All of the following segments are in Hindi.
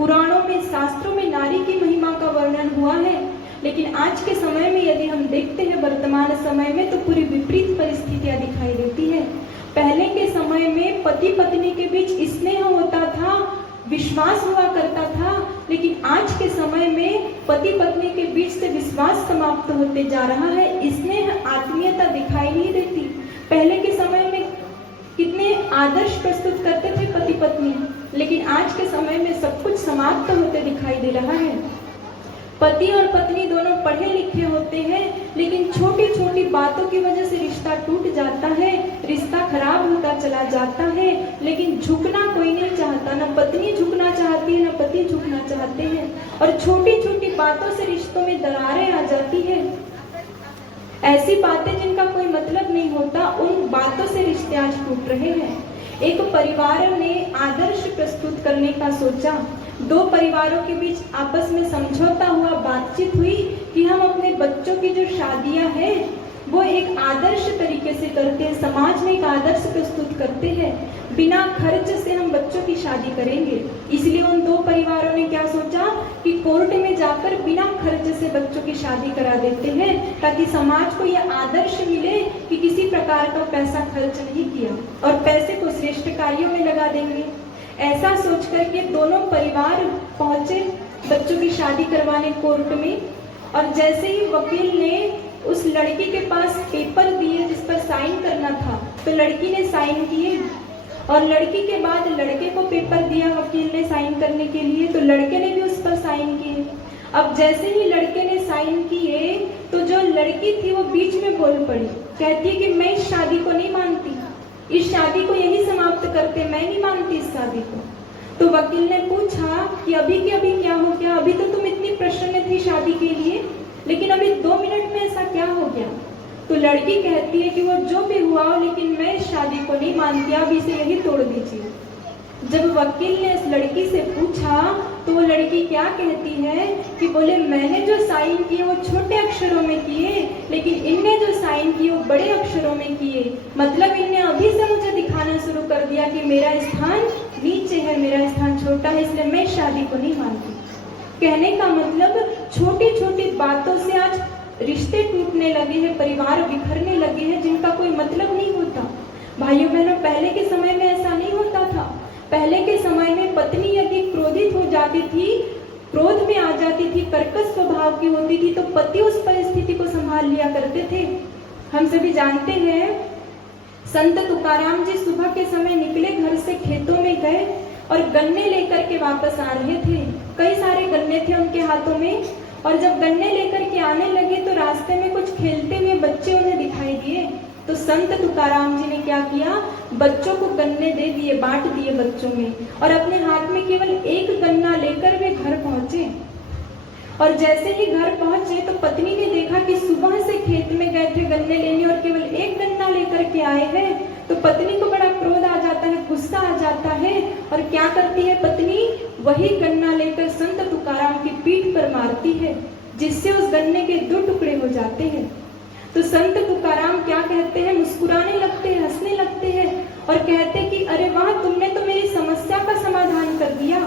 पुराणों में, शास्त्रों में नारी की महिमा का वर्णन हुआ है। लेकिन आज के समय में यदि हम देखते हैं वर्तमान समय में, तो पूरी विपरीत परिस्थितियां दिखाई देती है। पहले के समय में पति पत्नी के बीच स्नेह होता था, विश्वास हुआ करता था, लेकिन आज के समय में पति पत्नी के बीच से विश्वास समाप्त होते जा रहा है। स्नेह, आत्मीयता दिखाई नहीं देती। पहले के समय में कितने आदर्श प्रस्तुत करते थे पति पत्नी, लेकिन आज के समय में सब कुछ समाप्त होते दिखाई दे रहा है। पति और पत्नी दोनों पढ़े लिखे होते हैं, लेकिन छोटी छोटी बातों की वजह से रिश्ता टूट जाता है, रिश्ता खराब होता चला जाता है। लेकिन झुकना कोई नहीं चाहता, ना पत्नी झुकना चाहती है, ना पति झुकना चाहते हैं, और छोटी छोटी बातों से रिश्तों में दरारें आ जाती है। ऐसी बातें जिनका कोई मतलब नहीं होता, उन बातों से रिश्ते आज टूट रहे हैं। एक परिवार ने आदर्श प्रस्तुत करने का सोचा। दो परिवारों के बीच आपस में समझौता हुआ, बातचीत हुई कि हम अपने बच्चों की जो शादियां हैं वो एक आदर्श तरीके से करते हैं, समाज में एक आदर्श प्रस्तुत करते हैं, बिना खर्च से हम बच्चों की शादी करेंगे। इसलिए उन दो परिवारों ने क्या सोचा कि कोर्ट में जाकर बिना खर्च से बच्चों की शादी करा देते हैं, ताकि समाज को यह आदर्श मिले कि किसी प्रकार का पैसा खर्च नहीं किया और पैसे को श्रेष्ठ कार्यों में लगा देंगे। ऐसा सोच करके दोनों परिवार पहुंचे बच्चों की शादी करवाने कोर्ट में, और जैसे ही वकील ने उस लड़की के पास पेपर दिए जिस पर साइन करना था, तो लड़की ने साइन किए, और लड़की के बाद लड़के को पेपर दिया वकील ने साइन करने के लिए, तो लड़के ने भी उस पर साइन किए। अब जैसे ही लड़के ने साइन किए, तो जो लड़की थी वो बीच में बोल पड़ी, कहती है कि मैं इस शादी को नहीं मानती, इस शादी को यही समाप्त करते, मैं नहीं मानती इस शादी को। तो वकील ने पूछा कि अभी के अभी क्या हो गया, अभी तो तुम इतनी प्रसन्न थी शादी के लिए, लेकिन अभी 2 मिनट में ऐसा क्या हो गया। तो लड़की कहती है कि वो जो भी हुआ हो, लेकिन मैं इस शादी को नहीं मानती, अब इसे यही तोड़ दीजिए। जब वकील ने इस लड़की से पूछा, तो वो लड़की क्या कहती है कि बोले मैंने जो साइन किए वो छोटे अक्षरों में किए, लेकिन इनने जो साइन किए वो बड़े अक्षरों में किए। मतलब इनने अभी से मुझे दिखाना शुरू कर दिया कि मेरा स्थान नीचे है, मेरा स्थान छोटा है, इसलिए मैं शादी को नहीं मानती। कहने का मतलब छोटी छोटी बातों से आज रिश्ते टूटने लगे हैं, परिवार बिखरने लगे हैं, जिनका कोई मतलब नहीं होता। भाइयों बहनों, पहले के समय में ऐसा नहीं होता था। पहले के समय में पत्नी यदि क्रोधित हो जाती थी, क्रोध में आ जाती थी, कर्कश स्वभाव की होती थी, तो पति उस परिस्थिति को संभाल लिया करते थे। हम सभी जानते हैं, संत तुकाराम जी सुबह के समय निकले, घर से खेतों में गए और गन्ने लेकर के वापस आ रहे थे। कई सारे गन्ने थे उनके हाथों में, और जब गन्ने लेकर के आने लगे तो रास्ते में कुछ खेलते हुए बच्चे उन्हें दिखाई दिए। तो संत तुकाराम जी ने क्या किया, बच्चों को गन्ने दे दिए, बांट दिए बच्चों में, और अपने हाथ में केवल एक गन्ना लेकर वे घर पहुंचे। और जैसे ही घर पहुंचे तो पत्नी ने देखा कि सुबह से खेत में गए थे गन्ने लेने और केवल एक गन्ना लेकर के आए हैं। तो पत्नी को बड़ा क्रोध आ जाता है, गुस्सा आ जाता है, और क्या करती है पत्नी, वही गन्ना लेकर संत तुकाराम की पीठ पर मारती है, जिससे उस गन्ने के 2 टुकड़े हो जाते हैं। तो संत तुकाराम क्या कहते हैं, मुस्कुराने लगते हैं, हंसने लगते हैं, और कहते कि अरे वाह, तुमने तो मेरी समस्या का समाधान कर दिया।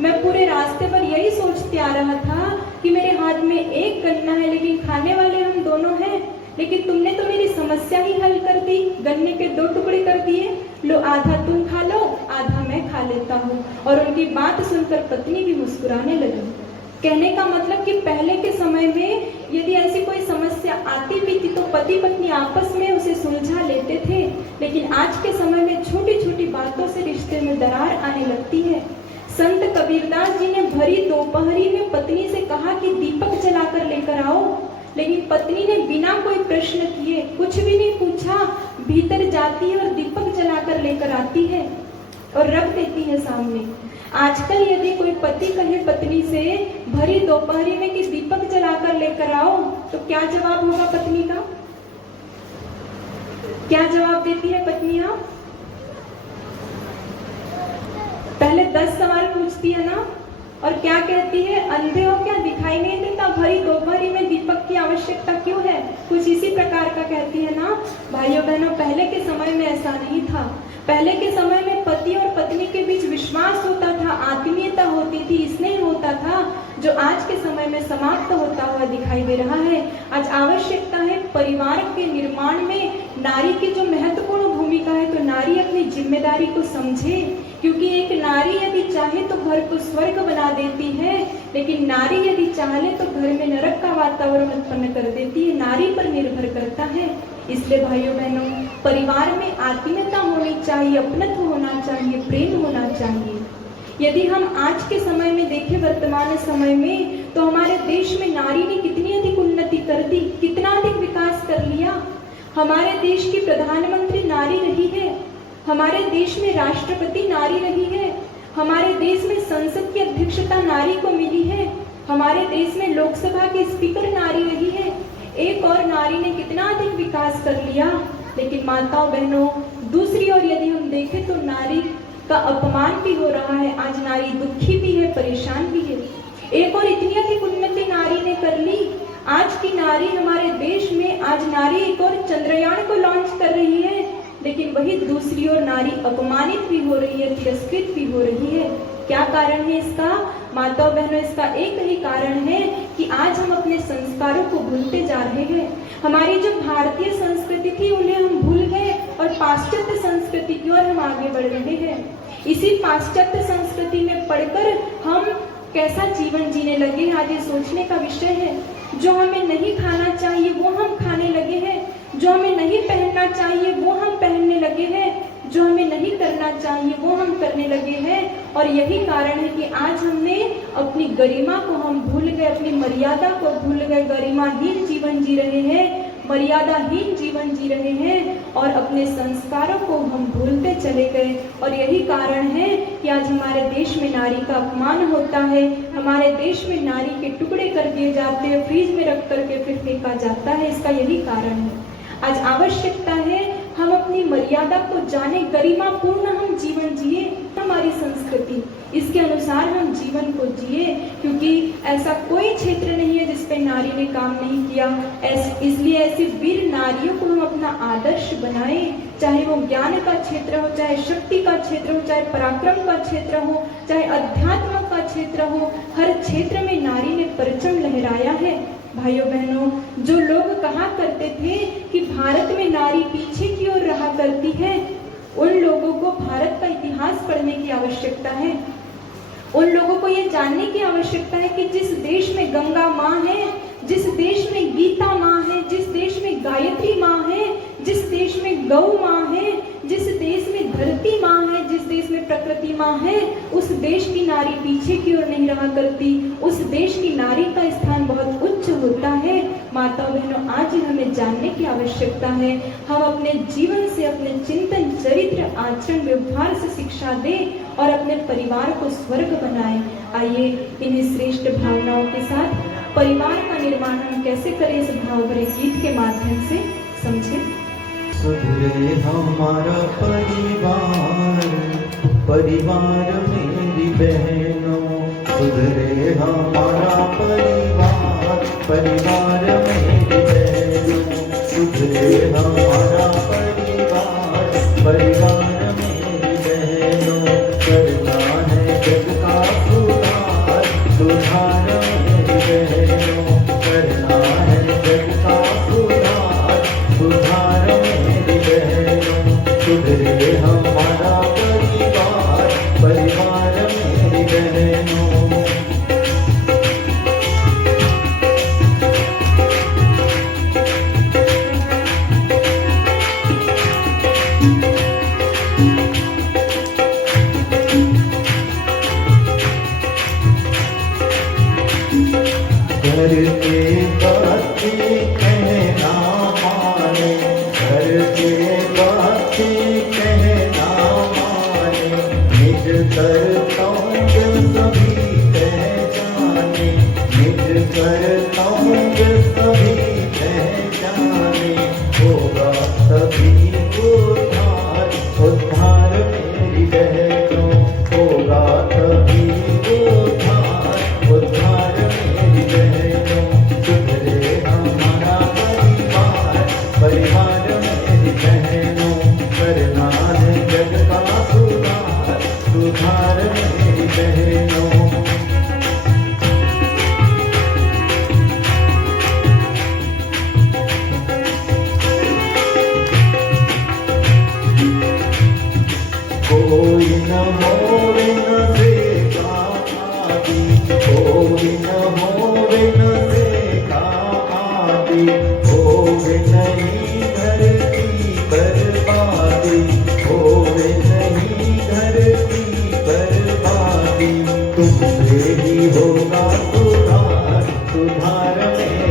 मैं पूरे रास्ते पर यही सोचते आ रहा था कि मेरे हाथ में एक गन्ना है, लेकिन खाने वाले हम दोनों हैं, लेकिन तुमने तो मेरी समस्या ही हल कर दी, गन्ने के 2 टुकड़े कर दिए, लो आधा तुम खा लो, आधा मैं खा लेता हूँ। और उनकी बात सुनकर पत्नी भी मुस्कुराने लगी। कहने का मतलब कि पहले के समय में यदि ऐसी कोई समस्या आती भी थी तो पति पत्नी आपस में उसे सुलझा लेते थे, लेकिन आज के समय में छोटी छोटी बातों से रिश्ते में दरार आने लगती है। संत कबीरदास जी ने भरी दोपहरी में पत्नी से कहा कि दीपक जलाकर लेकर आओ, लेकिन पत्नी ने बिना कोई प्रश्न किए, कुछ भी नहीं पूछा, भीतर जाती है और दीपक जलाकर लेकर आती है और रख देती है सामने। आजकल यदि कोई पति कहे पत्नी से भरी दोपहरी में कि दीपक जलाकर लेकर आओ, तो क्या जवाब होगा पत्नी का? क्या जवाब देती है पत्नियां? पहले 10 सवाल पूछती है ना, और क्या कहती है, अंधे हो क्या, दिखाई नहीं देता, भरी दोपहरी में दीपक की आवश्यकता क्यों है? कुछ इसी प्रकार का कहती है ना। भाइयों बहनों, पहले के समय में ऐसा नहीं था। पहले के समय में पति और पत्नी के बीच विश्वास होता था, आत्मीयता होती थी, स्नेह होता था, जो आज के समय में समाप्त होता हुआ दिखाई दे रहा है। आज आवश्यकता है परिवार के निर्माण में नारी की जो महत्वपूर्ण भूमिका है, तो नारी अपनी जिम्मेदारी को समझे, क्योंकि एक नारी यदि चाहे तो घर को स्वर्ग बना देती है, लेकिन नारी यदि चाहे तो घर में नरक का वातावरण उत्पन्न कर देती है। नारी पर निर्भर करता है। इसलिए भाइयों बहनों, परिवार में आत्मीयता होनी चाहिए, अपनत्व होना चाहिए, प्रेम होना चाहिए। यदि हम आज के समय में देखें, वर्तमान समय में, तो हमारे देश में नारी ने कितनी अधिक उन्नति कर दी, कितना अधिक विकास कर लिया। हमारे देश की प्रधानमंत्री नारी रही है, हमारे देश में राष्ट्रपति नारी रही है, हमारे देश में संसद की अध्यक्षता नारी को मिली है, हमारे देश में लोकसभा की स्पीकर नारी रही है। एक और नारी ने कितना अधिक विकास कर लिया। लेकिन माताओं बहनों, दूसरी ओर यदि हम देखें तो नारी का अपमान भी हो रहा है। आज नारी दुखी भी है, परेशान भी है। एक और इतनी अधिक उन्नति नारी ने कर ली। आज की नारी हमारे देश में, आज नारी एक और चंद्रयान को लॉन्च कर रही है, लेकिन वही दूसरी ओर नारी अपमानित भी हो रही है, तिरस्कृत भी हो रही है। क्या कारण है इसका? माताओं बहनों, इसका एक ही कारण है कि आज हम अपने संस्कारों को भूलते जा रहे हैं। हमारी जो भारतीय संस्कृति थी उन्हें हम भूल गए और पाश्चात्य संस्कृति की ओर हम आगे बढ़ रहे हैं। इसी पाश्चात्य संस्कृति में पढ़कर हम कैसा जीवन जीने लगे, आज ये सोचने का विषय है। जो हमें नहीं खाना चाहिए वो हम खाने लगे हैं, जो हमें नहीं पहनना चाहिए वो हम पहनने लगे हैं, जो हमें नहीं करना चाहिए वो हम करने लगे हैं। और यही कारण है कि आज हमने अपनी गरिमा को हम भूल गए, अपनी मर्यादा को भूल गए, गरिमाहीन जीवन जी रहे हैं, मर्यादाहीन जीवन जी रहे हैं और अपने संस्कारों को हम भूलते चले गए। और यही कारण है कि आज हमारे देश में नारी का अपमान होता है, हमारे देश में नारी के टुकड़े कर दिए जाते हैं, फ्रीज में रख करके फिर फेंका जाता है। इसका यही कारण है। आज आवश्यकता है हम अपनी मर्यादा को जाने, गरिमापूर्ण हम जीवन जिए, हमारी संस्कृति इसके अनुसार हम जीवन को जिए, क्योंकि ऐसा कोई क्षेत्र नहीं है जिस पे नारी ने काम नहीं किया। इसलिए ऐसी वीर नारियों को हम अपना आदर्श बनाएं, चाहे वो ज्ञान का क्षेत्र हो, चाहे शक्ति का क्षेत्र हो, चाहे पराक्रम का क्षेत्र हो, चाहे अध्यात्म का क्षेत्र हो, हर क्षेत्र में नारी ने परचम लहराया है। भाइयों बहनों, जो लोग कहा करते थे कि भारत में नारी पीछे की ओर रहा करती है, उन लोगों को भारत का इतिहास पढ़ने की आवश्यकता है। उन लोगों को ये जानने की आवश्यकता है कि जिस देश में गंगा माँ है, जिस देश में गीता माँ है, जिस देश में गायत्री माँ है, जिस देश में गौ माँ है, जिस देश में धरती माँ है, जिस देश में प्रकृति माँ है, उस देश की नारी पीछे की ओर नहीं रहा करती। उस देश की नारी का स्थान बहुत उच्च होता है। माताओं बहनों, आज हमें जानने की आवश्यकता है। हम अपने जीवन से, अपने चिंतन, चरित्र, आचरण, व्यवहार से शिक्षा दें और अपने परिवार को स्वर्ग बनाएं। आइए इन्हीं श्रेष्ठ भावनाओं के साथ परिवार का निर्माण हम कैसे करें, इस भाव भरे गीत के माध्यम से समझें। सुधरे हमारा परिवार, परिवार मेरी बहनों, सुधरे हमारा परिवार, परिवार मेरी बहनों, सुधरे हमारा परिवार, परिवार मेरी बहनों, करना है जग का सुधार, सुधार मेरी बहनों, करना है जग का सुधार, सुधार मेरी बहनों, सुधरे हमारा परिवार, परिवार मेरी बहनों। घर के बातें कहना माने, घर के बातें कहना माने, निज कर्तव्य सभी पहचाने, निज कर्तव्य सभी पहचाने, होगा सभी उद्धार, उद्धार मेरी बहनों, होगा सभी उद्धार, उद्धार मेरी बहनों, सुधरे यही होगा सुधार, सुधार में